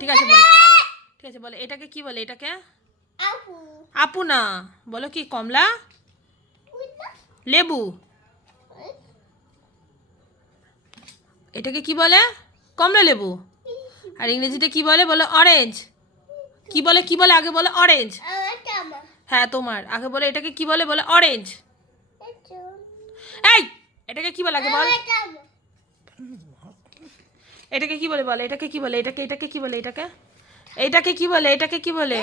ঠিক আছে বল। ঠিক আছে বলো এটাকে কি বলে এটাকে? আপু। না বলো কি কমলা? লেবু। এটাকে কি বলে? কমলা লেবু। আর ইংরেজিতে কি বলে? বলো অরেঞ্জ কি বলে কি বলে? আগে বলে অরেঞ্জ হ্যাঁ তোমার। আগে বলে এটাকে কি বলে? বলে অরেঞ্জ এই এটাকে কি বলে? আগে বল। এটাকে কি বলে বলে এটাকে কি বলে এটাকে এটাকে কি বলে এটাকে এটাকে কি বলে এটাকে কি বলে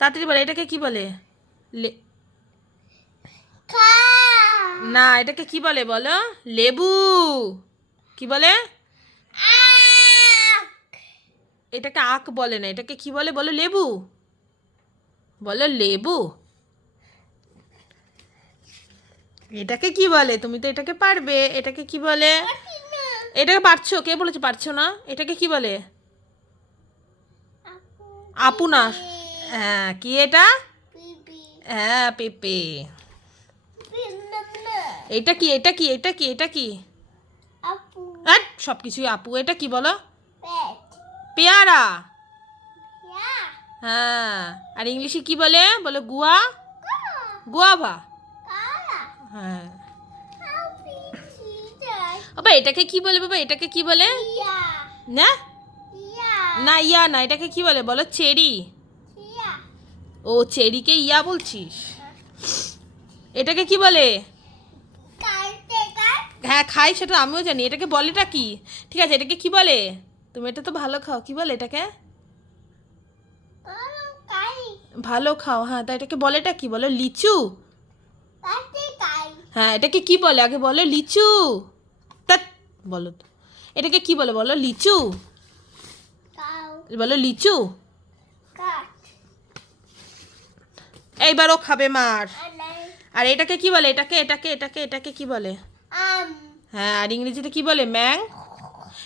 তাড়াতাড়ি বলে এটাকে কি বলে না এটাকে কি বলে বলো লেবু কি বলে এটাকে আখ বলে না এটাকে কি বলে বলো লেবু বলো লেবু এটাকে কি বলে তুমি তো এটাকে পারবে এটাকে কি বলে এটাকে পারছ? কে বলেছে পারছ না? এটাকে কি বলে? আপু না। হ্যাঁ কি এটা? হ্যাঁ পেপে। এটা কি এটা কি এটা কি এটা কি? আপু সব কিছুই আপু। এটা কি বলো? পেয়ারা। হ্যাঁ আর ইংলিশে কি বলে? বলো গুয়া। গুয়াভা। হ্যাঁ। বাবা এটাকে কি বলে বাবা? এটাকে কি বলে? না? ইয়া। না ইয়া না এটাকে কি বলে? বলো চেরি। ও চেরিকে ইয়া বলছিস? এটাকে কি বলে? হ্যাঁ খাই সেটা আমিও জানি। এটাকে বলেটা কি? ঠিক আছে এটাকে কি বলে? তুমি এটা তো ভালো খাও। কি বলে এটাকে? ভালো খাও হ্যাঁ তা এটাকে বলেটা কি? বলো লিচু? হ্যাঁ এটাকে কি বলে? আগে বলো লিচু। বলো তো। এটাকে কি বলে বলো? লিচু? বলো লিচু? এইবারও খাবে মার। আর এটাকে কি বলে? এটাকে এটাকে এটাকে এটাকে কি বলে? হ্যাঁ আর ইংরেজিতে কি বলে? ম্যাং।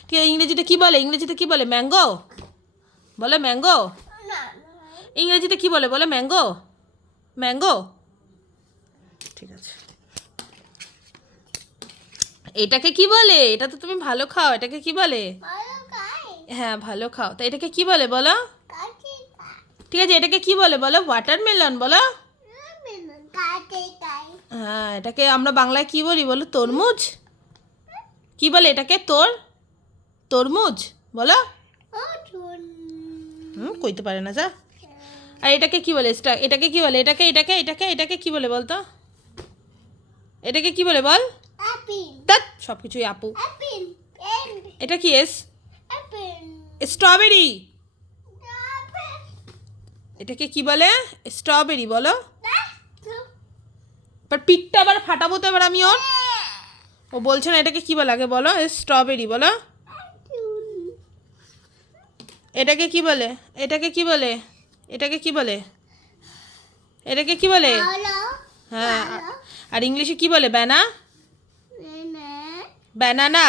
ঠিক ইংরেজিতে কি বলে? ইংরেজিতে কি বলে? ম্যাঙ্গো? বলে ম্যাঙ্গো? ইংরেজিতে কি বলে? বলে ম্যাঙ্গো? ম্যাঙ্গো? ঠিক আছে। এটাকে কি বলে? এটা তো তুমি ভালো খাও এটাকে কি বলে? হ্যাঁ ভালো খাও। তা এটাকে কি বলে বলো? ঠিক আছে এটাকে কি বলে বলো? ওয়াটারমেলন বলো? হ্যাঁ এটাকে আমরা বাংলায় কি বলি বলো? তরমুজ? কি বলে এটাকে? তোর? তরমুজ? বলো। হুম কইতে পারে না যা। আর এটাকে কি বলে? এটাকে কি বলে? এটাকে এটাকে এটাকে এটাকে কি বলে বলতো? এটাকে কি বলে বল? সব কিছুই আপু এটা কি এস? স্ট্রবেরি এটাকে কি বলে? স্ট্রবেরি বলো। এবার পিঠটা আবার ফাটাবো তো এবার আমি ওর। ও বলছে না এটাকে কি বলে? আগে বলো স্ট্রবেরি বলো। এটাকে কি বলে? এটাকে কি বলে? এটাকে কি বলে? এটাকে কি বলে? হ্যাঁ আর ইংলিশে কি বলে? ব্যানা ব্যানানা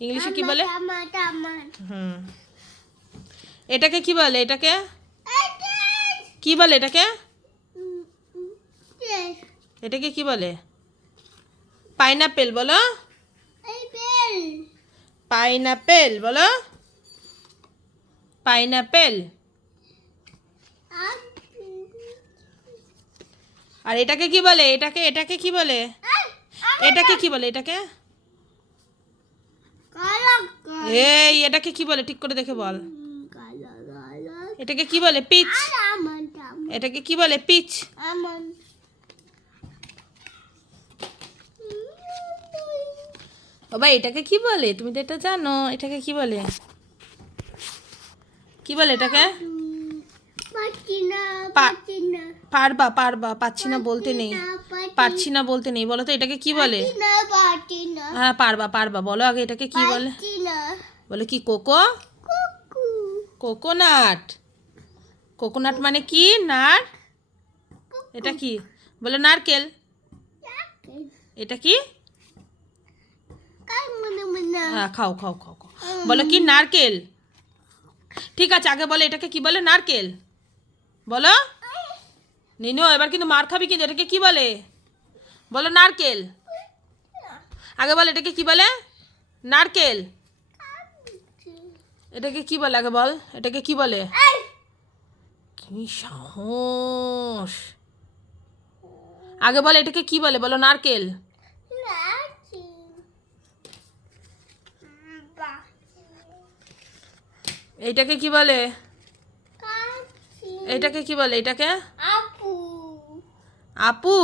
ইংলিশে কি বলে? হুম। এটাকে কি বলে? এটাকে? কি বলে এটাকে? এটাকে কি বলে? পাইনাপেল বলো। পাইনাপেল বলো। পাইনাপেল আর এটাকে কি বলে? এটাকে এটাকে কি বলে? এটাকে কি বলে এটাকে? এই এটাকে কি বলে? ঠিক করে দেখে বল। এটাকে কি বলে? পিচ। এটাকে কি বলে? পিচ। বাবা এটাকে কি বলে? তুমি তো এটা জানো এটাকে কি বলে? কি বলে এটাকে? পারবা পারবা পাচ্ছি না বলতে নেই। পারছি না বলতে নেই বলো তো এটাকে কি বলে? হ্যাঁ পারবা পারবা বলো আগে এটাকে কি বলে? বলে কি কোকো? কোকোনাট। কোকোনাট মানে কি নার? এটা কি? বলো নারকেল। এটা কি? হ্যাঁ খাও খাও খাও খাও। বলো কি নারকেল। ঠিক আছে আগে বলো এটাকে কি বলে নারকেল? বলো। নিনো এবার কিন্তু মার খাবি কিন্তু এটাকে কি বলে? বলো নারকেল। আগে বল এটাকে কি বলে? নারকেল। এটাকে কি বলে আগে বল? এটাকে কি বলে? কি সাহস। আগে বল এটাকে কি বলে? বলো নারকেল। এইটাকে কি বলে? কাচি। এইটাকে কি বলে? এটাকে? আপু। আপু।